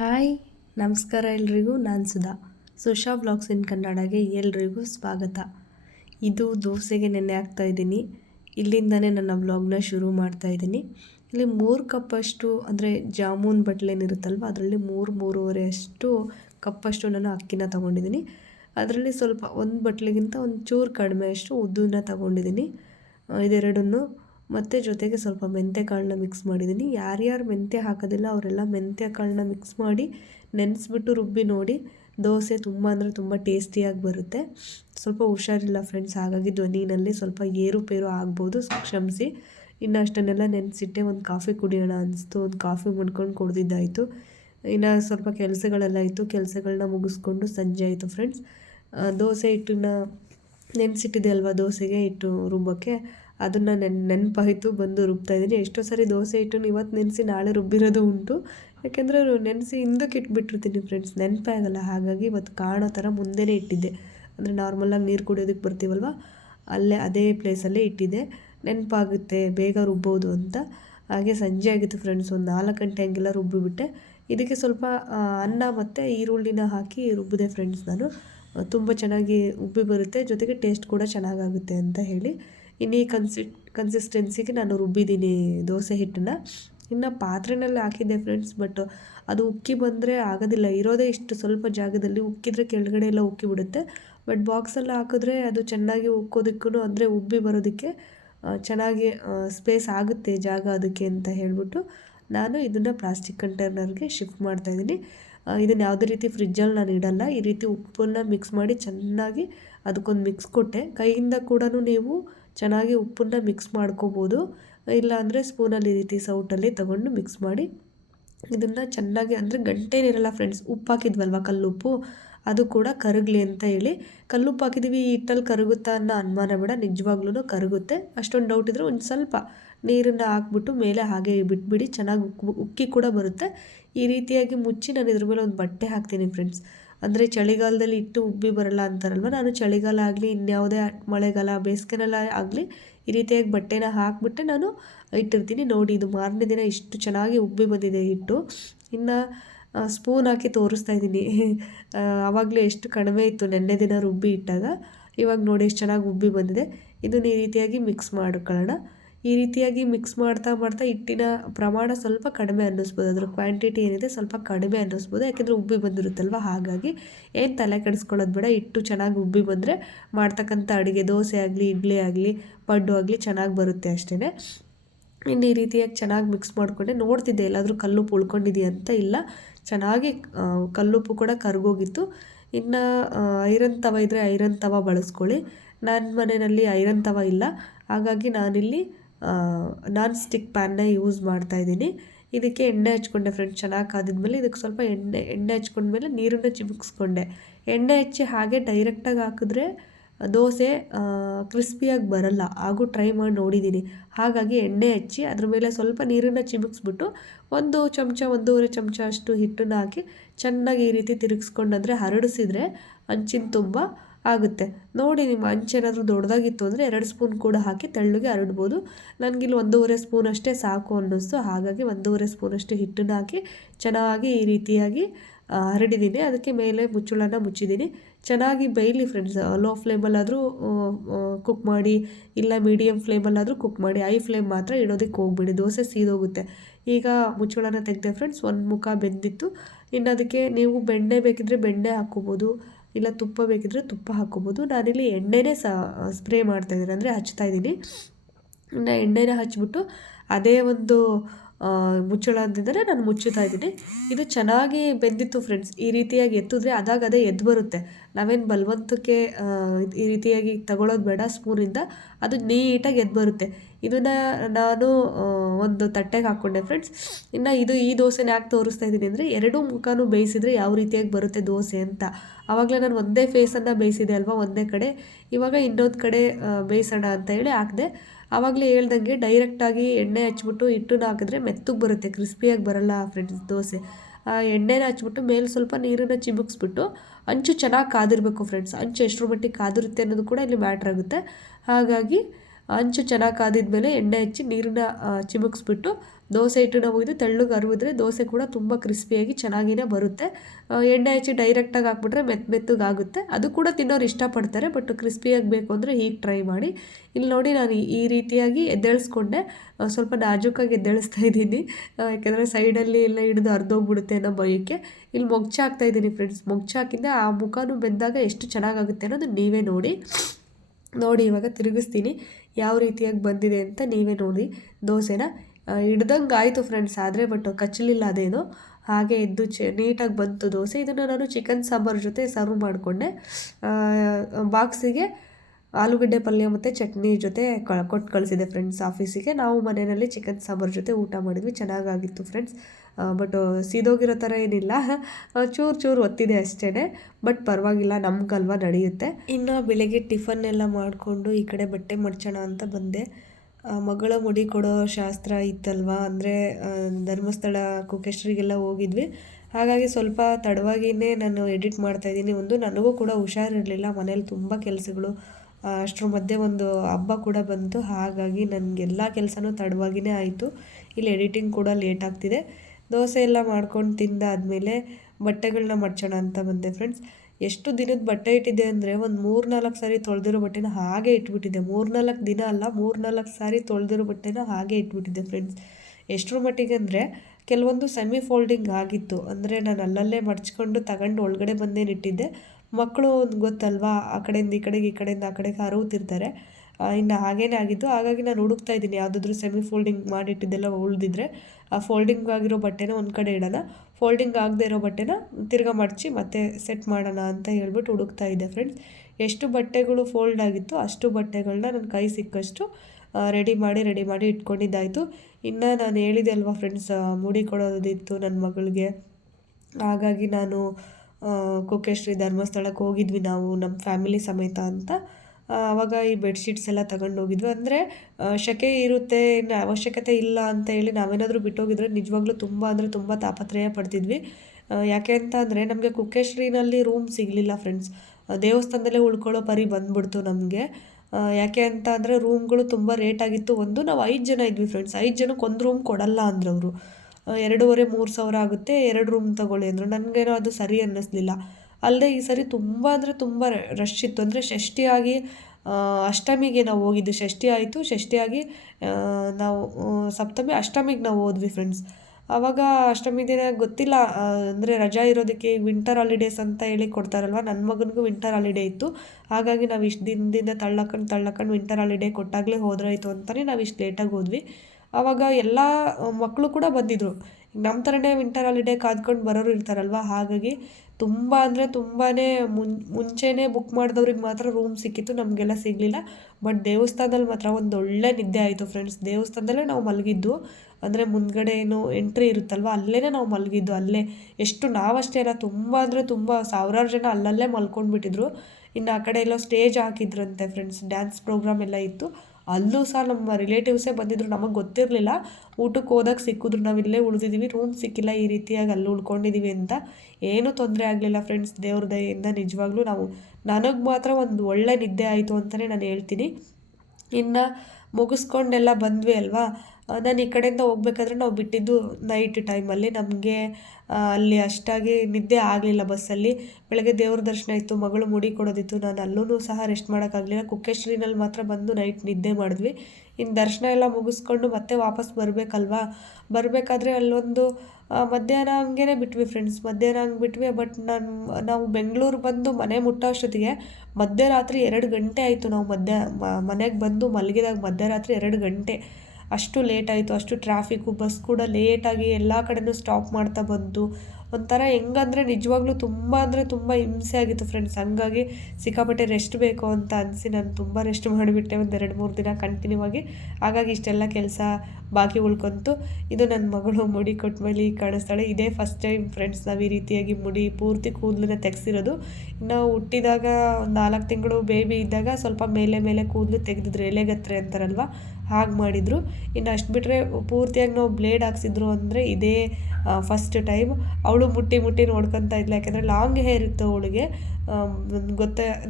Hi, ನಮಸ್ಕಾರ ಎಲ್ರಿಗೂ. ನಾನು ಸುಶಾ ವ್ಲಾಗ್ಸ್ ಇನ್ ಕನ್ನಡಗೆ ಎಲ್ರಿಗೂ ಸ್ವಾಗತ. ಇದು ದೋಸೆಗೆ ನೆನೆ ಹಾಕ್ತಾಯಿದ್ದೀನಿ. ಇಲ್ಲಿಂದನೇ ನನ್ನ ವ್ಲಾಗ್ನ ಶುರು ಮಾಡ್ತಾಯಿದ್ದೀನಿ. ಇಲ್ಲಿ 3 ಕಪ್ಪಷ್ಟು ಅಂದರೆ ಜಾಮೂನ್ ಬಟ್ಲೇನಿರುತ್ತಲ್ವ, ಅದರಲ್ಲಿ 3-3.5 ಅಷ್ಟು ಕಪ್ಪಷ್ಟು ನಾನು ಅಕ್ಕಿನ ತೊಗೊಂಡಿದ್ದೀನಿ. ಅದರಲ್ಲಿ ಸ್ವಲ್ಪ ಒಂದು ಬಟ್ಲಿಗಿಂತ ಒಂದು ಚೂರು ಕಡಿಮೆ ಅಷ್ಟು ಉದ್ದನ್ನ ತೊಗೊಂಡಿದ್ದೀನಿ. ಇದೆರಡನ್ನು ಮತ್ತು ಜೊತೆಗೆ ಸ್ವಲ್ಪ ಮೆಂತ್ಯ ಕಾಳನ್ನ ಮಿಕ್ಸ್ ಮಾಡಿದ್ದೀನಿ. ಯಾರ್ಯಾರು ಮೆಂತ್ಯ ಹಾಕೋದಿಲ್ಲ ಅವರೆಲ್ಲ ಮೆಂತ್ಯ ಕಾಳನ್ನ ಮಿಕ್ಸ್ ಮಾಡಿ ನೆನೆಸ್ಬಿಟ್ಟು ರುಬ್ಬಿ ನೋಡಿ. ದೋಸೆ ತುಂಬ ಅಂದರೆ ತುಂಬ ಟೇಸ್ಟಿಯಾಗಿ ಬರುತ್ತೆ. ಸ್ವಲ್ಪ ಹುಷಾರಿಲ್ಲ ಫ್ರೆಂಡ್ಸ್, ಹಾಗಾಗಿ ಧ್ವನಿನಲ್ಲಿ ಸ್ವಲ್ಪ ಏರುಪೇರು ಆಗ್ಬೋದು, ಕ್ಷಮಿಸಿ. ಇನ್ನು ಅಷ್ಟನ್ನೆಲ್ಲ ನೆನೆಸಿಟ್ಟೆ. ಒಂದು ಕಾಫಿ ಕುಡಿಯೋಣ ಅನಿಸ್ತು, ಒಂದು ಕಾಫಿ ಮಾಡ್ಕೊಂಡು ಕುಡ್ದಿದ್ದಾಯಿತು. ಇನ್ನು ಸ್ವಲ್ಪ ಕೆಲಸಗಳೆಲ್ಲ ಇತ್ತು, ಕೆಲಸಗಳನ್ನ ಮುಗಿಸ್ಕೊಂಡು ಸಂಜೆ ಆಯಿತು ಫ್ರೆಂಡ್ಸ್. ದೋಸೆ ಹಿಟ್ಟನ್ನ ನೆನೆಸಿಟ್ಟಿದೆ ಅಲ್ವಾ, ದೋಸೆಗೆ ಹಿಟ್ಟು ರುಬ್ಬಕ್ಕೆ, ಅದನ್ನು ನೆನಪಾಯಿತು, ಬಂದು ರುಬ್ತಾಯಿದ್ದೀನಿ. ಎಷ್ಟೋ ಸರಿ ದೋಸೆ ಹಿಟ್ಟನ್ನು ಇವತ್ತು ನೆನೆಸಿ ನಾಳೆ ರುಬ್ಬಿರೋದು ಉಂಟು. ಯಾಕೆಂದರೆ ನೆನೆಸಿ ಹಿಂದಕ್ಕೆ ಇಟ್ಬಿಟ್ಟಿರ್ತೀನಿ ಫ್ರೆಂಡ್ಸ್, ನೆನಪೇ ಆಗಲ್ಲ. ಹಾಗಾಗಿ ಇವತ್ತು ಕಾಣೋ ಥರ ಮುಂದೆನೇ ಇಟ್ಟಿದ್ದೆ. ಅಂದರೆ ನಾರ್ಮಲಾಗಿ ನೀರು ಕುಡಿಯೋದಕ್ಕೆ ಬರ್ತೀವಲ್ವ, ಅಲ್ಲೇ ಅದೇ ಪ್ಲೇಸಲ್ಲೇ ಇಟ್ಟಿದ್ದೆ. ನೆನಪಾಗುತ್ತೆ ಬೇಗ ರುಬ್ಬೋದು ಅಂತ. ಹಾಗೆ ಸಂಜೆ ಆಗಿತ್ತು ಫ್ರೆಂಡ್ಸ್, ಒಂದು 4 ಗಂಟೆ ಹಂಗೆಲ್ಲ ರುಬ್ಬಿಬಿಟ್ಟೆ. ಇದಕ್ಕೆ ಸ್ವಲ್ಪ ಅನ್ನ ಮತ್ತು ಈರುಳ್ಳಿನ ಹಾಕಿ ರುಬ್ಬಿದೆ ಫ್ರೆಂಡ್ಸ್ ನಾನು. ತುಂಬ ಚೆನ್ನಾಗಿ ಉಬ್ಬಿ ಬರುತ್ತೆ, ಜೊತೆಗೆ ಟೇಸ್ಟ್ ಕೂಡ ಚೆನ್ನಾಗಾಗುತ್ತೆ ಅಂತ ಹೇಳಿ ಇನ್ನು ಈ ಕನ್ಸಿಸ್ಟೆನ್ಸಿಗೆ ನಾನು ರುಬ್ಬಿದ್ದೀನಿ ದೋಸೆ ಹಿಟ್ಟನ್ನು. ಇನ್ನು ಪಾತ್ರೆನಲ್ಲಿ ಹಾಕಿದ್ದೆ ಫ್ರೆಂಡ್ಸ್, ಬಟ್ ಅದು ಉಕ್ಕಿ ಬಂದರೆ ಆಗೋದಿಲ್ಲ. ಇರೋದೇ ಇಷ್ಟು ಸ್ವಲ್ಪ ಜಾಗದಲ್ಲಿ, ಉಕ್ಕಿದ್ರೆ ಕೆಳಗಡೆ ಎಲ್ಲ ಉಕ್ಕಿ ಬಿಡುತ್ತೆ. ಬಟ್ ಬಾಕ್ಸಲ್ಲಿ ಹಾಕಿದ್ರೆ ಅದು ಚೆನ್ನಾಗಿ ಉಕ್ಕೋದಕ್ಕೂ ಅಂದರೆ ಉಬ್ಬಿ ಬರೋದಕ್ಕೆ ಚೆನ್ನಾಗಿ ಸ್ಪೇಸ್ ಆಗುತ್ತೆ ಜಾಗ ಅದಕ್ಕೆ ಅಂತ ಹೇಳಿಬಿಟ್ಟು ನಾನು ಇದನ್ನು ಪ್ಲಾಸ್ಟಿಕ್ ಕಂಟೈನರ್ಗೆ ಶಿಫ್ಟ್ ಮಾಡ್ತಾಯಿದ್ದೀನಿ. ಇದನ್ನು ಯಾವುದೇ ರೀತಿ ಫ್ರಿಜ್ಜಲ್ಲಿ ನಾನು ಇಡಲ್ಲ. ಈ ರೀತಿ ಉಪ್ಪನ್ನು ಮಿಕ್ಸ್ ಮಾಡಿ ಚೆನ್ನಾಗಿ ಅದಕ್ಕೊಂದು ಮಿಕ್ಸ್ ಕೊಟ್ಟೆ. ಕೈಯಿಂದ ಕೂಡ ನೀವು ಚೆನ್ನಾಗಿ ಉಪ್ಪನ್ನು ಮಿಕ್ಸ್ ಮಾಡ್ಕೋಬೋದು. ಇಲ್ಲಾಂದರೆ ಸ್ಪೂನಲ್ಲಿ ಈ ರೀತಿ ಸೌಟಲ್ಲಿ ತಗೊಂಡು ಮಿಕ್ಸ್ ಮಾಡಿ ಇದನ್ನು ಚೆನ್ನಾಗಿ, ಅಂದರೆ ಗಂಟೇನಿರಲ್ಲ ಫ್ರೆಂಡ್ಸ್, ಉಪ್ಪು ಹಾಕಿದ್ವಲ್ವ ಕಲ್ಲುಪ್ಪು, ಅದು ಕೂಡ ಕರಗಲಿ ಅಂತ ಹೇಳಿ. ಕಲ್ಲುಪ್ಪು ಹಾಕಿದ್ದೀವಿ, ಹಿಟ್ಟಲ್ಲಿ ಕರಗುತ್ತಾ ಅನ್ನೋ ಅನುಮಾನ ಬೇಡ, ನಿಜವಾಗ್ಲೂ ಕರಗುತ್ತೆ. ಅಷ್ಟೊಂದು ಡೌಟ್ ಇದ್ದರೆ ಒಂದು ಸ್ವಲ್ಪ ನೀರನ್ನು ಹಾಕ್ಬಿಟ್ಟು ಮೇಲೆ ಹಾಗೆ ಬಿಟ್ಬಿಡಿ, ಚೆನ್ನಾಗಿ ಉಕ್ಕಿ ಕೂಡ ಬರುತ್ತೆ. ಈ ರೀತಿಯಾಗಿ ಮುಚ್ಚಿ ನಾನು ಇದ್ರ ಮೇಲೆ ಒಂದು ಬಟ್ಟೆ ಹಾಕ್ತೀನಿ ಫ್ರೆಂಡ್ಸ್. ಅಂದರೆ ಚಳಿಗಾಲದಲ್ಲಿ ಇಟ್ಟು ಉಬ್ಬಿ ಬರಲ್ಲ ಅಂತಾರಲ್ವ, ನಾನು ಚಳಿಗಾಲ ಆಗಲಿ ಇನ್ಯಾವುದೇ ಮಳೆಗಾಲ ಬೇಸಿಗೆನೆಲ್ಲ ಆಗಲಿ ಈ ರೀತಿಯಾಗಿ ಬಟ್ಟೆನ ಹಾಕಿಬಿಟ್ಟೆ ನಾನು ಇಟ್ಟಿರ್ತೀನಿ. ನೋಡಿ, ಇದು ಮಾರನೇ ದಿನ ಇಷ್ಟು ಚೆನ್ನಾಗಿ ಉಬ್ಬಿ ಬಂದಿದೆ ಹಿಟ್ಟು. ಇನ್ನು ಸ್ಪೂನ್ ಹಾಕಿ ತೋರಿಸ್ತಾ ಇದ್ದೀನಿ. ಆವಾಗಲೇ ಎಷ್ಟು ಕಡಿಮೆ ಇತ್ತು ನೆನ್ನೆ ದಿನ ರುಬ್ಬಿ ಇಟ್ಟಾಗ, ಇವಾಗ ನೋಡಿ ಎಷ್ಟು ಚೆನ್ನಾಗಿ ಉಬ್ಬಿ ಬಂದಿದೆ. ಇದನ್ನು ಈ ರೀತಿಯಾಗಿ ಮಿಕ್ಸ್ ಮಾಡ್ಕೊಳ್ಳೋಣ. ಈ ರೀತಿಯಾಗಿ ಮಿಕ್ಸ್ ಮಾಡ್ತಾ ಹಿಟ್ಟಿನ ಪ್ರಮಾಣ ಸ್ವಲ್ಪ ಕಡಿಮೆ ಅನ್ನಿಸ್ಬೋದು, ಅದ್ರ ಕ್ವಾಂಟಿಟಿ ಏನಿದೆ ಸ್ವಲ್ಪ ಕಡಿಮೆ ಅನ್ನಿಸ್ಬೋದು, ಯಾಕೆಂದರೆ ಉಬ್ಬಿ ಬಂದಿರುತ್ತಲ್ವ. ಹಾಗಾಗಿ ಏನು ತಲೆ ಕೆಡಿಸ್ಕೊಳ್ಳೋದು ಬೇಡ. ಹಿಟ್ಟು ಚೆನ್ನಾಗಿ ಉಬ್ಬಿ ಬಂದರೆ ಮಾಡ್ತಕ್ಕಂಥ ಅಡುಗೆ, ದೋಸೆ ಆಗಲಿ ಇಡ್ಲಿ ಆಗಲಿ ಪಡ್ಡು ಆಗಲಿ ಚೆನ್ನಾಗಿ ಬರುತ್ತೆ ಅಷ್ಟೇ. ಇನ್ನು ಈ ರೀತಿಯಾಗಿ ಚೆನ್ನಾಗಿ ಮಿಕ್ಸ್ ಮಾಡಿಕೊಂಡೆ. ನೋಡ್ತಿದ್ದೆ ಎಲ್ಲಾದರೂ ಕಲ್ಲುಪ್ಪು ಉಳ್ಕೊಂಡಿದೆಯಾ ಅಂತ. ಇಲ್ಲ, ಚೆನ್ನಾಗಿ ಕಲ್ಲುಪ್ಪು ಕೂಡ ಕರಗೋಗಿತ್ತು. ಇನ್ನು ಐರನ್ ತವ ಇದ್ದರೆ ಐರನ್ ತವ ಬಳಸ್ಕೊಳ್ಳಿ. ನನ್ನ ಮನೆಯಲ್ಲಿ ಐರನ್ ತವ ಇಲ್ಲ, ಹಾಗಾಗಿ ನಾನಿಲ್ಲಿ ನಾನ್ ಸ್ಟಿಕ್ ಪ್ಯಾನ್ನ ಯೂಸ್ ಮಾಡ್ತಾಯಿದ್ದೀನಿ. ಇದಕ್ಕೆ ಎಣ್ಣೆ ಹಚ್ಕೊಂಡೆ ಫ್ರೆಂಡ್ಸ್. ಚೆನ್ನಾಗಿ ಕಾದಿದ್ಮೇಲೆ ಇದಕ್ಕೆ ಸ್ವಲ್ಪ ಎಣ್ಣೆ ಹಚ್ಕೊಂಡ್ಮೇಲೆ ನೀರನ್ನು ಚಿಮುಕ್ಸ್ಕೊಂಡೆ. ಎಣ್ಣೆ ಹಚ್ಚಿ ಹಾಗೆ ಡೈರೆಕ್ಟಾಗಿ ಹಾಕಿದ್ರೆ ದೋಸೆ ಕ್ರಿಸ್ಪಿಯಾಗಿ ಬರಲ್ಲ, ಹಾಗೂ ಟ್ರೈ ಮಾಡಿ ನೋಡಿದ್ದೀನಿ. ಹಾಗಾಗಿ ಎಣ್ಣೆ ಹಚ್ಚಿ ಅದ್ರ ಮೇಲೆ ಸ್ವಲ್ಪ ನೀರನ್ನು ಚಿಮುಕ್ಸ್ಬಿಟ್ಟು 1 ಚಮಚ 1.5 ಚಮಚ ಅಷ್ಟು ಹಿಟ್ಟನ್ನು ಹಾಕಿ ಚೆನ್ನಾಗಿ ಈ ರೀತಿ ತಿರುಗಿಸ್ಕೊಂಡು, ಅಂದರೆ ಹರಡಿಸಿದ್ರೆ ಹಂಚಿನ ತುಂಬ ಆಗುತ್ತೆ. ನೋಡಿ, ನಿಮ್ಮ ಹಂಚೇನಾದರೂ ದೊಡ್ಡದಾಗಿತ್ತು ಅಂದರೆ 2 ಸ್ಪೂನ್ ಕೂಡ ಹಾಕಿ ತೆಳ್ಳಗೆ ಹರಡ್ಬೋದು. ನನಗಿಲ್ಲಿ 1.5 ಸ್ಪೂನ್ ಅಷ್ಟೇ ಸಾಕು ಅನ್ನಿಸ್ತು, ಹಾಗಾಗಿ 1.5 ಸ್ಪೂನಷ್ಟು ಹಿಟ್ಟನ್ನು ಹಾಕಿ ಚೆನ್ನಾಗಿ ಈ ರೀತಿಯಾಗಿ ಹರಡಿದ್ದೀನಿ. ಅದಕ್ಕೆ ಮೇಲೆ ಮುಚ್ಚಳನ ಮುಚ್ಚಿದ್ದೀನಿ. ಚೆನ್ನಾಗಿ ಬೇಯಲಿ ಫ್ರೆಂಡ್ಸ್. ಲೋ ಫ್ಲೇಮಲ್ಲಾದರೂ ಕುಕ್ ಮಾಡಿ, ಇಲ್ಲ ಮೀಡಿಯಮ್ ಫ್ಲೇಮಲ್ಲಾದರೂ ಕುಕ್ ಮಾಡಿ. ಹೈ ಫ್ಲೇಮ್ ಮಾತ್ರ ಇಡೋದಕ್ಕೆ ಹೋಗ್ಬಿಡಿ, ದೋಸೆ ಸೀದೋಗುತ್ತೆ. ಈಗ ಮುಚ್ಚಳನ ತೆಗೆದೆ ಫ್ರೆಂಡ್ಸ್, ಒಂದು ಮುಖ ಬೆಂದಿತ್ತು. ಇನ್ನು ಅದಕ್ಕೆ ನೀವು ಬೆಣ್ಣೆ ಬೇಕಿದ್ದರೆ ಬೆಣ್ಣೆ ಹಾಕ್ಕೋಬೋದು, ಇಲ್ಲ ತುಪ್ಪ ಬೇಕಿದ್ದರೆ ತುಪ್ಪ ಹಾಕ್ಕೋಬೋದು. ನಾನಿಲ್ಲಿ ಎಣ್ಣೆನೇ ಸ್ಪ್ರೇ ಮಾಡ್ತಾಯಿದ್ದೀನಿ, ಅಂದರೆ ಹಚ್ತಾಯಿದ್ದೀನಿ. ಇನ್ನು ಎಣ್ಣೆನ ಹಚ್ಬಿಟ್ಟು ಅದೇ ಒಂದು ಮುಚ್ಚಳ ಅಂತಿದ್ದರೆ ನಾನು ಮುಚ್ಚುತ್ತಾ ಇದ್ದೀನಿ. ಇದು ಚೆನ್ನಾಗಿ ಬೆಂದಿತ್ತು ಫ್ರೆಂಡ್ಸ್. ಈ ರೀತಿಯಾಗಿ ಎತ್ತಿದ್ರೆ ಅದೇ ಎದ್ದು ಬರುತ್ತೆ. ನಾವೇನು ಬಲವಂತಕ್ಕೆ ಈ ರೀತಿಯಾಗಿ ತಗೊಳ್ಳೋದು ಬೇಡ ಸ್ಪೂನಿಂದ, ಅದು ನೀಟಾಗಿ ಎದ್ದು ಬರುತ್ತೆ. ಇದನ್ನು ನಾನು ಒಂದು ತಟ್ಟೆಗೆ ಹಾಕ್ಕೊಂಡೆ ಫ್ರೆಂಡ್ಸ್. ಇನ್ನು ಈ ದೋಸೆನ ಯಾಕೆ ತೋರಿಸ್ತಾ ಇದ್ದೀನಿ ಅಂದರೆ, 2 ಮುಖನೂ ಬೇಯಿಸಿದ್ರೆ ಯಾವ ರೀತಿಯಾಗಿ ಬರುತ್ತೆ ದೋಸೆ ಅಂತ. ಆವಾಗಲೇ ನಾನು ಒಂದೇ ಫೇಸನ್ನು ಬೇಯಿಸಿದೆ ಅಲ್ವಾ ಒಂದೇ ಕಡೆ, ಇವಾಗ ಇನ್ನೊಂದು ಕಡೆ ಬೇಯಿಸೋಣ ಅಂತ ಹೇಳಿ ಹಾಕಿದೆ. ಆವಾಗಲೇ ಹೇಳ್ದಂಗೆ ಡೈರೆಕ್ಟಾಗಿ ಎಣ್ಣೆ ಹಚ್ಬಿಟ್ಟು ಹಿಟ್ಟನ್ನು ಹಾಕಿದ್ರೆ ಮೆತ್ತಗೆ ಬರುತ್ತೆ, ಕ್ರಿಸ್ಪಿಯಾಗಿ ಬರಲ್ಲ ಫ್ರೆಂಡ್ಸ್ ದೋಸೆ. ಎಣ್ಣೆನ ಹಚ್ಬಿಟ್ಟು ಮೇಲೆ ಸ್ವಲ್ಪ ನೀರನ್ನು ಚಿಮುಕ್ಸ್ಬಿಟ್ಟು, ಹಂಚು ಚೆನ್ನಾಗಿ ಕಾದಿರಬೇಕು ಫ್ರೆಂಡ್ಸ್. ಹಂಚು ಎಷ್ಟರ ಮಟ್ಟಿಗೆ ಕಾದಿರುತ್ತೆ ಅನ್ನೋದು ಕೂಡ ಇಲ್ಲಿ ಮ್ಯಾಟ್ರ್ ಆಗುತ್ತೆ. ಹಾಗಾಗಿ ಹಂಚು ಚೆನ್ನಾಗಿ ಕಾದಿದ್ಮೇಲೆ ಎಣ್ಣೆ ಹಚ್ಚಿ ನೀರನ್ನ ಚಿಮುಕ್ಸ್ಬಿಟ್ಟು ದೋಸೆ ಹಿಟ್ಟನ್ನ ಒಯ್ದು ತೆಳ್ಳಗೆ ಅರಿವಿದ್ರೆ ದೋಸೆ ಕೂಡ ತುಂಬ ಕ್ರಿಸ್ಪಿಯಾಗಿ ಚೆನ್ನಾಗಿಯೇ ಬರುತ್ತೆ. ಎಣ್ಣೆ ಹಚ್ಚಿ ಡೈರೆಕ್ಟಾಗಿ ಹಾಕ್ಬಿಟ್ರೆ ಮೆತ್ತಗಾಗುತ್ತೆ. ಅದು ಕೂಡ ತಿನ್ನೋರು ಇಷ್ಟಪಡ್ತಾರೆ, ಬಟ್ ಕ್ರಿಸ್ಪಿಯಾಗಿ ಬೇಕು ಅಂದರೆ ಹೀಗೆ ಟ್ರೈ ಮಾಡಿ. ಇಲ್ಲಿ ನೋಡಿ ನಾನು ಈ ರೀತಿಯಾಗಿ ಎದ್ದೇಳಿಸ್ಕೊಂಡೆ. ಸ್ವಲ್ಪ ನಾಜೂಕಾಗಿ ಎದ್ದೇಳಿಸ್ತಾ ಇದ್ದೀನಿ, ಯಾಕೆಂದರೆ ಸೈಡಲ್ಲಿ ಎಲ್ಲ ಹಿಡಿದು ಅರ್ಧೋಗ್ಬಿಡುತ್ತೆ ಅನ್ನೋ ಭಯಕ್ಕೆ. ಇಲ್ಲಿ ಮೊಗ್ಚು ಹಾಕ್ತಾಯಿದ್ದೀನಿ ಫ್ರೆಂಡ್ಸ್. ಮೊಗ್ಚು ಹಾಕಿಂದ ಆ ಮುಖನೂ ಬೆಂದಾಗ ಎಷ್ಟು ಚೆನ್ನಾಗಾಗುತ್ತೆ ಅನ್ನೋದು ನೀವೇ ನೋಡಿ. ಇವಾಗ ತಿರುಗಿಸ್ತೀನಿ ಯಾವ ರೀತಿಯಾಗಿ ಬಂದಿದೆ ಅಂತ ನೀವೇ ನೋಡಿ. ದೋಸೆನ ಹಿಡ್ದಂಗೆ ಆಯಿತು ಫ್ರೆಂಡ್ಸ್, ಆದರೆ ಬಟ್ ಕಚ್ಚಲಿಲ್ಲ ಅದೇನು, ಹಾಗೆ ಎದ್ದು ನೀಟಾಗಿ ಬಂತು ದೋಸೆ. ಇದನ್ನು ನಾನು ಚಿಕನ್ ಸಾಂಬಾರು ಜೊತೆ ಸರ್ವ್ ಮಾಡಿಕೊಂಡೆ. ಬಾಕ್ಸಿಗೆ ಆಲೂಗಡ್ಡೆ ಪಲ್ಯ ಮತ್ತು ಚಟ್ನಿ ಜೊತೆ ಕೊಟ್ಟು ಕಳಿಸಿದೆ ಫ್ರೆಂಡ್ಸ್ ಆಫೀಸಿಗೆ. ನಾವು ಮನೆಯಲ್ಲಿ ಚಿಕನ್ ಸಾಂಬಾರು ಜೊತೆ ಊಟ ಮಾಡಿದ್ವಿ, ಚೆನ್ನಾಗಾಗಿತ್ತು ಫ್ರೆಂಡ್ಸ್. ಬಟ್ ಸೀದೋಗಿರೋ ಥರ ಏನಿಲ್ಲ, ಚೂರು ಒತ್ತಿದೆ ಅಷ್ಟೇ, ಬಟ್ ಪರವಾಗಿಲ್ಲ, ನಮ್ಗಲ್ವ ನಡೆಯುತ್ತೆ. ಇನ್ನು ಬೆಳಗ್ಗೆ ಟಿಫನ್ ಎಲ್ಲ ಮಾಡಿಕೊಂಡು ಈ ಕಡೆ ಬಟ್ಟೆ ಮಡ್ಚೋಣ ಅಂತ ಬಂದೆ. ಮಗಳ ಮುಡಿ ಕೊಡೋ ಶಾಸ್ತ್ರ ಇತ್ತಲ್ವ, ಅಂದರೆ ಧರ್ಮಸ್ಥಳ ಕುಕ್ಕೆಶ್ರೀಗೆಲ್ಲ ಹೋಗಿದ್ವಿ. ಹಾಗಾಗಿ ಸ್ವಲ್ಪ ತಡವಾಗಿಯೇ ನಾನು ಎಡಿಟ್ ಮಾಡ್ತಾಯಿದ್ದೀನಿ. ನನಗೂ ಕೂಡ ಹುಷಾರಿರಲಿಲ್ಲ, ಮನೇಲಿ ತುಂಬ ಕೆಲಸಗಳು, ಅಷ್ಟರ ಮಧ್ಯೆ ಒಂದು ಹಬ್ಬ ಕೂಡ ಬಂತು. ಹಾಗಾಗಿ ನನಗೆಲ್ಲ ಕೆಲಸನೂ ತಡವಾಗಿಯೇ ಆಯಿತು. ಇಲ್ಲಿ ಎಡಿಟಿಂಗ್ ಕೂಡ ಲೇಟ್ ಆಗ್ತಿದೆ. ದೋಸೆ ಎಲ್ಲ ಮಾಡ್ಕೊಂಡು ತಿಂದಾದಮೇಲೆ ಬಟ್ಟೆಗಳನ್ನ ಮಡ್ಚೋಣ ಅಂತ ಬಂದೆ ಫ್ರೆಂಡ್ಸ್. ಎಷ್ಟು ದಿನದ ಬಟ್ಟೆ ಇಟ್ಟಿದ್ದೆ ಅಂದರೆ ಒಂದು 3-4 ಸಾರಿ ತೊಳೆದಿರೋ ಬಟ್ಟೆನ ಹಾಗೆ ಇಟ್ಬಿಟ್ಟಿದ್ದೆ. 3-4 ದಿನ ಅಲ್ಲ, 3-4 ಸಾರಿ ತೊಳೆದಿರೋ ಬಟ್ಟೆನ ಹಾಗೆ ಇಟ್ಬಿಟ್ಟಿದ್ದೆ ಫ್ರೆಂಡ್ಸ್. ಎಷ್ಟರ ಮಟ್ಟಿಗೆ ಅಂದರೆ ಕೆಲವೊಂದು ಸೆಮಿ ಫೋಲ್ಡಿಂಗ್ ಆಗಿತ್ತು, ಅಂದರೆ ನಾನು ಅಲ್ಲಲ್ಲೇ ಮಡ್ಚ್ಕೊಂಡು ತಗೊಂಡು ಒಳಗಡೆ ಬಂದೇನಿಟ್ಟಿದ್ದೆ. ಮಕ್ಕಳು ಗೊತ್ತಲ್ವಾ, ಆ ಕಡೆಯಿಂದ ಈ ಕಡೆಗೆ, ಈ ಕಡೆಯಿಂದ ಆ ಕಡೆಗೆ ಹರವುತ್ತಿರ್ತಾರೆ. ಇನ್ನು ಹಾಗೇನೇ ಆಗಿದ್ದು. ಹಾಗಾಗಿ ನಾನು ಹುಡುಕ್ತಾ ಇದ್ದೀನಿ ಯಾವುದಾದ್ರೂ ಸೆಮಿ ಫೋಲ್ಡಿಂಗ್ ಮಾಡಿಟ್ಟಿದ್ದೆಲ್ಲ ಉಳಿದಿದ್ರೆ ಆ ಫೋಲ್ಡಿಂಗ್ ಆಗಿರೋ ಬಟ್ಟೆನ ಒಂದು ಕಡೆ ಇಡೋಣ, ಫೋಲ್ಡಿಂಗ್ ಆಗದೆ ಇರೋ ಬಟ್ಟೆನ ತಿರ್ಗಾ ಮಡಚಿ ಮತ್ತೆ ಸೆಟ್ ಮಾಡೋಣ ಅಂತ ಹೇಳ್ಬಿಟ್ಟು ಹುಡುಕ್ತಾ ಇದ್ದೆ ಫ್ರೆಂಡ್ಸ್. ಎಷ್ಟು ಬಟ್ಟೆಗಳು ಫೋಲ್ಡ್ ಆಗಿತ್ತು ಅಷ್ಟು ಬಟ್ಟೆಗಳನ್ನ ನನ್ನ ಕೈ ಸಿಕ್ಕಷ್ಟು ರೆಡಿ ಮಾಡಿ ಇಟ್ಕೊಂಡಿದ್ದಾಯಿತು. ಇನ್ನು ನಾನು ಹೇಳಿದೆ ಅಲ್ವಾ ಫ್ರೆಂಡ್ಸ್, ಮುಡಿ ಕೊಡೋದಿತ್ತು ನನ್ನ ಮಗಳಿಗೆ. ಹಾಗಾಗಿ ನಾನು ಕುಕ್ಕೆಶ್ರೀ ಧರ್ಮಸ್ಥಳಕ್ಕೆ ಹೋಗಿದ್ವಿ ನಾವು ನಮ್ಮ ಫ್ಯಾಮಿಲಿ ಸಮೇತ ಅಂತ. ಆವಾಗ ಈ ಬೆಡ್ಶೀಟ್ಸ್ ಎಲ್ಲ ತಗೊಂಡೋಗಿದ್ವಿ. ಅಂದರೆ ಸೆಕೆ ಇರುತ್ತೆ, ಇನ್ನು ಅವಶ್ಯಕತೆ ಇಲ್ಲ ಅಂತ ಹೇಳಿ ನಾವೇನಾದರೂ ಬಿಟ್ಟೋಗಿದ್ರೆ ನಿಜವಾಗ್ಲೂ ತುಂಬ ತಾಪತ್ರಯ ಪಡ್ತಿದ್ವಿ. ಯಾಕೆ ಅಂತ ಅಂದರೆ ನಮಗೆ ಕುಕ್ಕೆಶ್ರೀನಲ್ಲಿ ರೂಮ್ ಸಿಗಲಿಲ್ಲ ಫ್ರೆಂಡ್ಸ್. ದೇವಸ್ಥಾನದಲ್ಲೇ ಉಳ್ಕೊಳ್ಳೋ ಪರಿ ಬಂದ್ಬಿಡ್ತು ನಮಗೆ. ಯಾಕೆ ಅಂತ ಅಂದರೆ ರೂಮ್ಗಳು ತುಂಬ ರೇಟ್ ಆಗಿತ್ತು. ನಾವು 5 ಜನ ಇದ್ವಿ ಫ್ರೆಂಡ್ಸ್. 5 ಜನಕ್ಕೆ ಒಂದು ರೂಮ್ ಕೊಡಲ್ಲ ಅಂದರು ಅವರು. 2,500-3 ಸಾವಿರ ಆಗುತ್ತೆ, 2 ರೂಮ್ ತೊಗೊಳ್ಳಿ ಅಂದರು. ನನಗೇನೋ ಅದು ಸರಿ ಅನ್ನಿಸ್ಲಿಲ್ಲ. ಅಲ್ಲದೆ ಈ ಸರಿ ತುಂಬ ರಶ್ ಇತ್ತು. ಅಂದರೆ ಷಷ್ಠಿಯಾಗಿ ಅಷ್ಟಮಿಗೆ ನಾವು ಹೋಗಿದ್ದು. ಷಷ್ಠಿ ಆಯಿತು, ಷಷ್ಠಿಯಾಗಿ ನಾವು ಸಪ್ತಮಿ ಅಷ್ಟಮಿಗೆ ನಾವು ಹೋದ್ವಿ ಫ್ರೆಂಡ್ಸ್. ಆವಾಗ ಅಷ್ಟಮಿ ದಿನ ಗೊತ್ತಿಲ್ಲ, ಅಂದರೆ ರಜಾ ಇರೋದಕ್ಕೆ ವಿಂಟರ್ ಹಾಲಿಡೇಸ್ ಅಂತ ಹೇಳಿ ಕೊಡ್ತಾರಲ್ವ, ನನ್ನ ಮಗನಿಗೂ ವಿಂಟರ್ ಹಾಲಿಡೇ ಇತ್ತು. ಹಾಗಾಗಿ ನಾವು ಇಷ್ಟು ದಿನದಿಂದ ತಳ್ಳಕೊಂಡು ವಿಂಟರ್ ಹಾಲಿಡೇ ಕೊಟ್ಟಾಗಲೇ ಹೋದ್ರಾಯ್ತು ಅಂತಲೇ ನಾವು ಇಷ್ಟು ಲೇಟಾಗಿ ಹೋದ್ವಿ. ಆವಾಗ ಎಲ್ಲ ಮಕ್ಕಳು ಕೂಡ ಬಂದಿದ್ದರು. ನಮ್ಮ ಥರನೇ ವಿಂಟರ್ ಹಾಲಿಡೇ ಕಾದ್ಕೊಂಡು ಬರೋರು ಇರ್ತಾರಲ್ವ, ಹಾಗಾಗಿ ತುಂಬ ಅಂದರೆ ತುಂಬಾ ಮುಂಚೆನೇ ಬುಕ್ ಮಾಡಿದವ್ರಿಗೆ ಮಾತ್ರ ರೂಮ್ ಸಿಕ್ಕಿತ್ತು, ನಮಗೆಲ್ಲ ಸಿಗಲಿಲ್ಲ. ಬಟ್ ದೇವಸ್ಥಾನದಲ್ಲಿ ಮಾತ್ರ ಒಂದು ಒಳ್ಳೆ ನಿದ್ದೆ ಆಯಿತು ಫ್ರೆಂಡ್ಸ್. ದೇವಸ್ಥಾನದಲ್ಲೇ ನಾವು ಮಲಗಿದ್ದು, ಅಂದರೆ ಮುಂದ್ಗಡೆ ಏನು ಎಂಟ್ರಿ ಇರುತ್ತಲ್ವ, ಅಲ್ಲೇ ನಾವು ಮಲಗಿದ್ದು. ಅಲ್ಲೇ ಎಷ್ಟು ನಾವಷ್ಟೇ ಅಲ್ಲ, ತುಂಬ ಸಾವಿರಾರು ಜನ ಅಲ್ಲಲ್ಲೇ ಮಲ್ಕೊಂಡ್ಬಿಟ್ಟಿದ್ರು. ಇನ್ನು ಆ ಕಡೆ ಎಲ್ಲೋ ಸ್ಟೇಜ್ ಹಾಕಿದ್ರಂತೆ ಫ್ರೆಂಡ್ಸ್, ಡ್ಯಾನ್ಸ್ ಪ್ರೋಗ್ರಾಮ್ ಎಲ್ಲ ಇತ್ತು. ಅಲ್ಲೂ ಸಹ ನಮ್ಮ ರಿಲೇಟಿವ್ಸೇ ಬಂದಿದ್ರು, ನಮಗೆ ಗೊತ್ತಿರಲಿಲ್ಲ. ಊಟಕ್ಕೆ ಹೋದಾಗ ಸಿಕ್ಕಿದ್ರು, ನಾವು ಇಲ್ಲೇ ಉಳಿದಿದ್ದೀವಿ, ರೂಮ್ ಸಿಕ್ಕಿಲ್ಲ, ಈ ರೀತಿಯಾಗಿ ಅಲ್ಲಿ ಉಳ್ಕೊಂಡಿದ್ದೀವಿ ಅಂತ. ಏನೂ ತೊಂದರೆ ಆಗಲಿಲ್ಲ ಫ್ರೆಂಡ್ಸ್, ದೇವ್ರ ದಯೆಯಿಂದ. ನಿಜವಾಗ್ಲೂ ನನಗೆ ಮಾತ್ರ ಒಂದು ಒಳ್ಳೆ ನಿದ್ದೆ ಆಯಿತು ಅಂತಲೇ ನಾನು ಹೇಳ್ತೀನಿ. ಇನ್ನು ಮುಗಿಸ್ಕೊಂಡೆಲ್ಲ ಬಂದ್ವಿ ಅಲ್ವಾ. ನಾನು ಈ ಕಡೆಯಿಂದ ಹೋಗ್ಬೇಕಾದ್ರೆ ನಾವು ಬಿಟ್ಟಿದ್ದು ನೈಟ್ ಟೈಮಲ್ಲಿ. ನಮಗೆ ಅಲ್ಲಿ ಅಷ್ಟಾಗಿ ನಿದ್ದೆ ಆಗಲಿಲ್ಲ ಬಸ್ಸಲ್ಲಿ. ಬೆಳಗ್ಗೆ ದೇವ್ರ ದರ್ಶನ ಇತ್ತು, ಮಗಳು ಮುಡಿ ಕೊಡೋದಿತ್ತು. ನಾನು ಅಲ್ಲೂ ಸಹ ರೆಸ್ಟ್ ಮಾಡೋಕ್ಕಾಗಲಿಲ್ಲ. ಕುಕ್ಕೆಶ್ರೀನಲ್ಲಿ ಮಾತ್ರ ಬಂದು ನೈಟ್ ನಿದ್ದೆ ಮಾಡಿದ್ವಿ. ಇನ್ನು ದರ್ಶನ ಎಲ್ಲ ಮುಗಿಸ್ಕೊಂಡು ಮತ್ತೆ ವಾಪಸ್ ಬರಬೇಕಲ್ವಾ. ಬರಬೇಕಾದ್ರೆ ಅಲ್ಲೊಂದು ಮಧ್ಯಾಹ್ನ ಹಂಗೇ ಬಿಟ್ವಿ ಫ್ರೆಂಡ್ಸ್. ಮಧ್ಯಾಹ್ನ ಹಂಗೆ ಬಿಟ್ವಿ. ಬಟ್ ನಾವು ಬೆಂಗಳೂರು ಬಂದು ಮನೆ ಮುಟ್ಟೋ ಅಷ್ಟೊತ್ತಿಗೆ ಮಧ್ಯರಾತ್ರಿ 2 ಗಂಟೆ ಆಯಿತು. ನಾವು ಮನೆಗೆ ಬಂದು ಮಲಗಿದಾಗ ಮಧ್ಯರಾತ್ರಿ 2 ಗಂಟೆ. ಅಷ್ಟು ಲೇಟ್ ಆಯಿತು. ಅಷ್ಟು ಟ್ರಾಫಿಕ್ಕು, ಬಸ್ ಕೂಡ ಲೇಟಾಗಿ ಎಲ್ಲ ಕಡೆನೂ ಸ್ಟಾಪ್ ಮಾಡ್ತಾ ಬಂತು. ಒಂಥರ ಹೆಂಗಂದರೆ ನಿಜವಾಗ್ಲೂ ತುಂಬ ಹಿಂಸೆ ಆಗಿತ್ತು ಫ್ರೆಂಡ್ಸ್. ಹಂಗಾಗಿ ಸಿಕ್ಕಾಪಟ್ಟೆ ರೆಸ್ಟ್ ಬೇಕು ಅಂತ ಅನಿಸಿ ನಾನು ತುಂಬ ರೆಸ್ಟ್ ಮಾಡಿಬಿಟ್ಟೆ ಒಂದು 2-3 ದಿನ ಕಂಟಿನ್ಯೂ ಆಗಿ. ಹಾಗಾಗಿ ಇಷ್ಟೆಲ್ಲ ಕೆಲಸ ಬಾಕಿ ಉಳ್ಕೊಂತು. ಇದು ನನ್ನ ಮಗಳು ಮುಡಿ ಕೊಟ್ಟ ಮೇಲೆ ಈಗ ಕಾಣಿಸ್ತಾಳೆ. ಇದೇ ಫಸ್ಟ್ ಟೈಮ್ ಫ್ರೆಂಡ್ಸ್ ನಾವು ಈ ರೀತಿಯಾಗಿ ಮುಡಿ ಪೂರ್ತಿ ಕೂದಲನ್ನ ತೆಗೆಸಿರೋದು. ನಾವು ಹುಟ್ಟಿದಾಗ 4 ತಿಂಗಳು ಬೇಬಿ ಇದ್ದಾಗ ಸ್ವಲ್ಪ ಮೇಲೆ ಕೂದಲು ತೆಗೆದಿದ್ರು, ಎಲೆಗತ್ರೆ ಅಂತಾರಲ್ವ, ಹಾಗೆ ಮಾಡಿದರು. ಇನ್ನು ಅಷ್ಟು ಬಿಟ್ಟರೆ ಪೂರ್ತಿಯಾಗಿ ನಾವು ಬ್ಲೇಡ್ ಹಾಕ್ಸಿದ್ರು ಅಂದರೆ ಇದೇ ಫಸ್ಟ್ ಟೈಮ್ ಅವಳು ಮುಟ್ಟಿ ನೋಡ್ಕೊತಾ ಇದ್ಲು. ಯಾಕೆಂದರೆ ಲಾಂಗ್ ಹೇರ್ ಇತ್ತು ಅವಳಿಗೆ,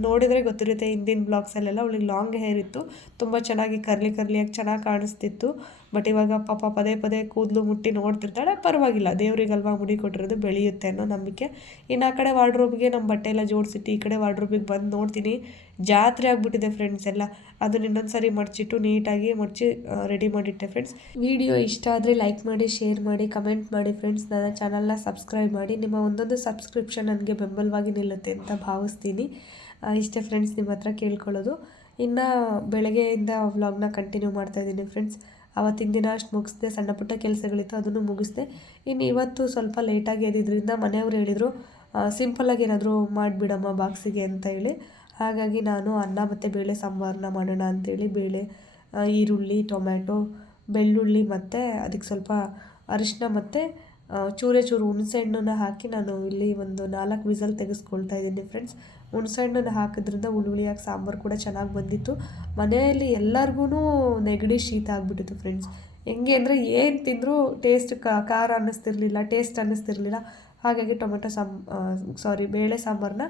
ನೋಡಿದರೆ ಗೊತ್ತಿರುತ್ತೆ ಹಿಂದಿನ ಬ್ಲಾಗ್ಸಲ್ಲೆಲ್ಲ ಅವಳಿಗೆ ಲಾಂಗ್ ಹೇರ್ ಇತ್ತು, ತುಂಬ ಚೆನ್ನಾಗಿ ಕರ್ಲಿಯಾಗಿ ಚೆನ್ನಾಗಿ ಕಾಣಿಸ್ತಿತ್ತು. ಬಟ್ ಇವಾಗ ಪಾಪ ಪದೇ ಕೂದಲು ಮುಟ್ಟಿ ನೋಡ್ತಿರ್ತಾಳೆ. ಪರವಾಗಿಲ್ಲ, ದೇವ್ರಿಗಲ್ವಾ ಮುಡಿ ಕೊಟ್ಟಿರೋದು, ಬೆಳೆಯುತ್ತೆ ಅನ್ನೋ ನಂಬಿಕೆ. ಇನ್ನು ಆ ಕಡೆ ವಾರ್ಡ್ರೋಬ್ಗೆ ನಮ್ಮ ಬಟ್ಟೆ ಎಲ್ಲ ಜೋಡಿಸಿಟ್ಟು ಈ ಕಡೆ ವಾರ್ಡ್ರೋಬಿಗೆ ಬಂದು ನೋಡ್ತೀನಿ, ಜಾತ್ರೆ ಆಗಿಬಿಟ್ಟಿದೆ ಫ್ರೆಂಡ್ಸ್ ಎಲ್ಲ. ಅದನ್ನ ಇನ್ನೊಂದು ಸಾರಿ ಮಡಚಿಟ್ಟು ನೀಟಾಗಿ ಮಡಚಿ ರೆಡಿ ಮಾಡಿಟ್ಟೆ ಫ್ರೆಂಡ್ಸ್. ವಿಡಿಯೋ ಇಷ್ಟ ಆದರೆ ಲೈಕ್ ಮಾಡಿ, ಶೇರ್ ಮಾಡಿ, ಕಮೆಂಟ್ ಮಾಡಿ ಫ್ರೆಂಡ್ಸ್. ನನ್ನ ಚಾನಲ್ನ ಸಬ್ಸ್ಕ್ರೈಬ್ ಮಾಡಿ. ನಿಮ್ಮ ಒಂದೊಂದು ಸಬ್ಸ್ಕ್ರಿಪ್ಷನ್ ನನಗೆ ಬೆಂಬಲವಾಗಿ ನಿಲ್ಲುತ್ತೆ ಅಂತ ಭಾವಿಸ್ತೀನಿ. ಇಷ್ಟೇ ಫ್ರೆಂಡ್ಸ್ ನಿಮ್ಮ ಹತ್ರ ಕೇಳ್ಕೊಳ್ಳೋದು. ಇನ್ನು ಬೆಳಗ್ಗೆಯಿಂದ ವ್ಲಾಗ್ನ ಕಂಟಿನ್ಯೂ ಮಾಡ್ತಾಯಿದ್ದೀನಿ ಫ್ರೆಂಡ್ಸ್. ಆವತ್ತಿನ ದಿನ ಅಷ್ಟು ಮುಗಿಸ್ದೆ, ಸಣ್ಣ ಪುಟ್ಟ ಕೆಲಸಗಳಿತ್ತು ಅದನ್ನು ಮುಗಿಸ್ದೆ. ಇನ್ನು ಇವತ್ತು ಸ್ವಲ್ಪ ಲೇಟಾಗಿ ಎದ್ದಿದ್ದರಿಂದ ಮನೆಯವರು ಹೇಳಿದರು ಸಿಂಪಲ್ಲಾಗಿ ಏನಾದರೂ ಮಾಡಿಬಿಡಮ್ಮ ಬಾಕ್ಸಿಗೆ ಅಂತ ಹೇಳಿ. ಹಾಗಾಗಿ ನಾನು ಅನ್ನ ಮತ್ತು ಬೇಳೆ ಸಾಂಬಾರನ್ನ ಮಾಡೋಣ ಅಂಥೇಳಿ ಬೇಳೆ, ಈರುಳ್ಳಿ, ಟೊಮ್ಯಾಟೊ, ಬೆಳ್ಳುಳ್ಳಿ ಮತ್ತು ಅದಕ್ಕೆ ಸ್ವಲ್ಪ ಅರಿಶಿನ ಮತ್ತು ಚೂರು ಹುಣಸೆಹಣ್ಣನ್ನು ಹಾಕಿ ನಾನು ಇಲ್ಲಿ ಒಂದು 4 ವಿಸಲ್ ತೆಗೆಸ್ಕೊಳ್ತಾ ಇದ್ದೀನಿ ಫ್ರೆಂಡ್ಸ್. ಹುಣಸೆಹಣ್ಣನ್ನು ಹಾಕಿದ್ರಿಂದ ಹುಳಿಯಾಗಿ ಸಾಂಬಾರು ಕೂಡ ಚೆನ್ನಾಗಿ ಬಂದಿತ್ತು. ಮನೆಯಲ್ಲಿ ಎಲ್ಲರಿಗೂ ನೆಗಡಿ ಶೀತ ಆಗಿಬಿಟ್ಟಿತ್ತು ಫ್ರೆಂಡ್ಸ್. ಹೆಂಗೆ ಅಂದರೆ ಏನು ತಿಂದರೂ ಖಾರ ಟೇಸ್ಟ್ ಅನ್ನಿಸ್ತಿರ್ಲಿಲ್ಲ. ಹಾಗಾಗಿ ಬೇಳೆ ಸಾಂಬಾರನ್ನ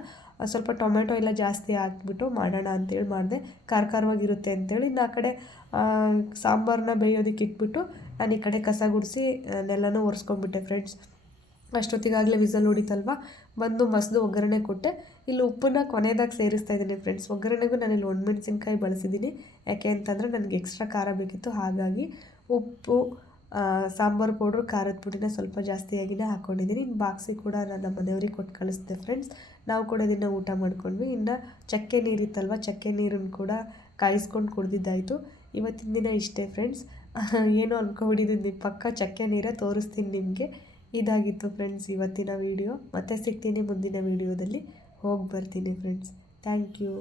ಸ್ವಲ್ಪ ಟೊಮೆಟೊ ಎಲ್ಲ ಜಾಸ್ತಿ ಹಾಕ್ಬಿಟ್ಟು ಮಾಡೋಣ ಅಂತೇಳಿ ಮಾಡಿದೆ. ಖಾರವಾಗಿರುತ್ತೆ ಅಂತೇಳಿ. ಇನ್ನು ಆ ಕಡೆ ಸಾಂಬಾರನ್ನ ಬೇಯೋದಕ್ಕೆ ಇಟ್ಬಿಟ್ಟು ನಾನು ಈ ಕಡೆ ಕಸ ಗುಡಿಸಿ ನೆಲನೂ ಒರೆಸ್ಕೊಂಡ್ಬಿಟ್ಟೆ ಫ್ರೆಂಡ್ಸ್. ಅಷ್ಟೊತ್ತಿಗಾಗಲೇ ವಿಸಲ್ ಹೊಡಿತಲ್ವ, ಬಂದು ಮಸ್ದು ಒಗ್ಗರಣೆ ಕೊಟ್ಟೆ. ಇಲ್ಲಿ ಉಪ್ಪನ್ನ ಕೊನೆಯದಾಗಿ ಸೇರಿಸ್ತಾ ಇದ್ದೀನಿ ಫ್ರೆಂಡ್ಸ್. ಒಗ್ಗರಣೆಗೂ ನಾನಿಲ್ಲಿ ಒಣಮೆಣಸಿನ್ಕಾಯಿ ಬಳಸಿದ್ದೀನಿ. ಯಾಕೆ ಅಂತಂದರೆ ನನಗೆ ಎಕ್ಸ್ಟ್ರಾ ಖಾರ ಬೇಕಿತ್ತು. ಹಾಗಾಗಿ ಉಪ್ಪು, ಸಾಂಬಾರು ಪೌಡ್ರು, ಖಾರದ ಪುಡಿನ ಸ್ವಲ್ಪ ಜಾಸ್ತಿಯಾಗಿಯೇ ಹಾಕ್ಕೊಂಡಿದ್ದೀನಿ. ಇನ್ನು ಬಾಕ್ಸಿಗೆ ಕೂಡ ನನ್ನ ಮನೆಯವ್ರಿಗೆ ಕೊಟ್ಟು ಕಳಿಸ್ದೆ ಫ್ರೆಂಡ್ಸ್. ನಾವು ಕೂಡ ಇದನ್ನು ಊಟ ಮಾಡ್ಕೊಂಡ್ವಿ. ಇನ್ನು ಚಕ್ಕೆ ನೀರಿತ್ತಲ್ವ, ಚಕ್ಕೆ ನೀರನ್ನು ಕೂಡ ಕಾಯಿಸ್ಕೊಂಡು ಕುಡ್ದಿದ್ದಾಯಿತು. ಇವತ್ತಿನ ದಿನ ಇಷ್ಟೇ ಫ್ರೆಂಡ್ಸ್. ಏನೋ ಅಂದ್ಕೊಂಡಿದ್ದೀನಿ, ಪಕ್ಕ ಚಕ್ಕೆ ನೀರೇ ತೋರಿಸ್ತೀನಿ ನಿಮಗೆ. ಇದಾಗಿತ್ತು ಫ್ರೆಂಡ್ಸ್ ಇವತ್ತಿನ ವೀಡಿಯೋ. ಮತ್ತೆ ಸಿಗ್ತೀನಿ ಮುಂದಿನ ವೀಡಿಯೋದಲ್ಲಿ. ಹೋಗಿ ಬರ್ತೀನಿ ಫ್ರೆಂಡ್ಸ್. Thank you.